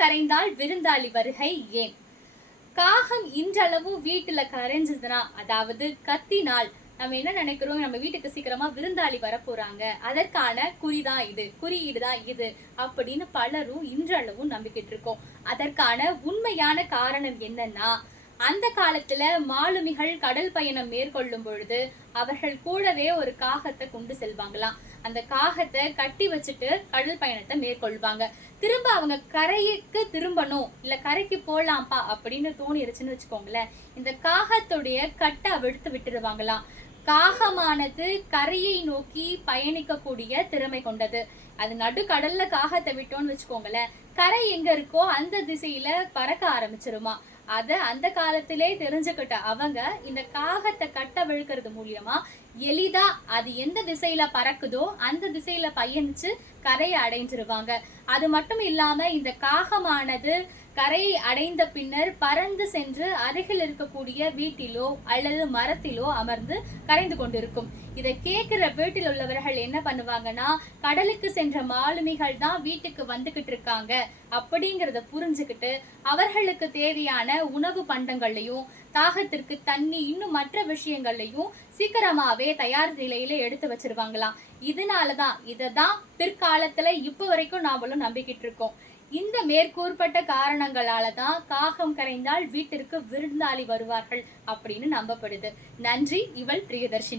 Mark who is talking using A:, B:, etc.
A: கரைந்தால் விருந்தாளி வருகை ஏன்? காகம் இன்றளவு வீட்டுல கரைஞ்சதுன்னா அதாவது கத்தினால் நம்ம என்ன நினைக்கிறோம்? நம்ம வீட்டுக்கு சீக்கிரமா விருந்தாளி வரப்போறாங்க. அதற்கான குறிதான் இது குறியீடு தான் இது அப்படின்னு பலரும் இன்றளவும் நம்பிக்கிட்டு இருக்கோம். அதற்கான உண்மையான காரணம் என்னன்னா அந்த காலத்துல மாலுமிகள் கடல் பயணம் மேற்கொள்ளும் பொழுது அவர்கள் கூடவே ஒரு காகத்தை கொண்டு செல்வாங்களாம். அந்த காகத்தை கட்டி வச்சுட்டு கடல் பயணத்தை மேற்கொள்வாங்க. திரும்ப அவங்க கரைக்கு திரும்பணும் இல்ல கரைக்கு போலாம்ப்பா அப்படின்னு தோணிருச்சுன்னு வச்சுக்கோங்களேன். இந்த காகத்துடைய கட்டை அவிழ்த்து விட்டுருவாங்களாம். காகமானது கரையை நோக்கி பயணிக்கக்கூடிய திறமை கொண்டது. அது நடுக்கடல்ல காகத்தை விட்டோம்னு வச்சுக்கோங்களேன். கரை எங்க இருக்கோ அந்த திசையில பறக்க ஆரம்பிச்சிருமா. அதை அந்த காலத்திலே தெரிஞ்சுக்கிட்ட அவங்க இந்த காகத்தை கட்ட விழுக்கிறது மூலியமா எளிதா அது எந்த திசையில பறக்குதோ அந்த திசையில பயணிச்சு கரையை அடைஞ்சிருவாங்க. அது மட்டும் இல்லாம இந்த காகமானது கரையை அடைந்த பின்னர் பறந்து சென்று அருகில் இருக்கக்கூடிய வீட்டிலோ அல்லது மரத்திலோ அமர்ந்து கரைந்து கொண்டிருக்கும். இதை கேட்கிற வீட்டில் உள்ளவர்கள் என்ன பண்ணுவாங்கன்னா கடலுக்கு சென்ற மாலுமிகள் தான் வீட்டுக்கு வந்துகிட்டு இருக்காங்க. அப்படிங்கிறத புரிஞ்சுக்கிட்டு அவர்களுக்கு தேவையான உணவு பண்டங்களையும் தாகத்திற்கு தண்ணி இன்னும் மற்ற விஷயங்களையும் சீக்கிரமாவே தயார் நிலையில எடுத்து வச்சிருவாங்களாம். இதனாலதான் இதை தான் பிற்காலத்துல இப்ப வரைக்கும் நாமளும் நம்பிக்கிட்டு இருக்கோம். இந்த மேற்கூறப்பட்ட காரணங்களால தான் காகம் கரைந்தால் வீட்டிற்கு விருந்தாளி வருவார்கள் அப்படின்னு நம்பப்படுது. நன்றி இவள் பிரியதர்ஷினி.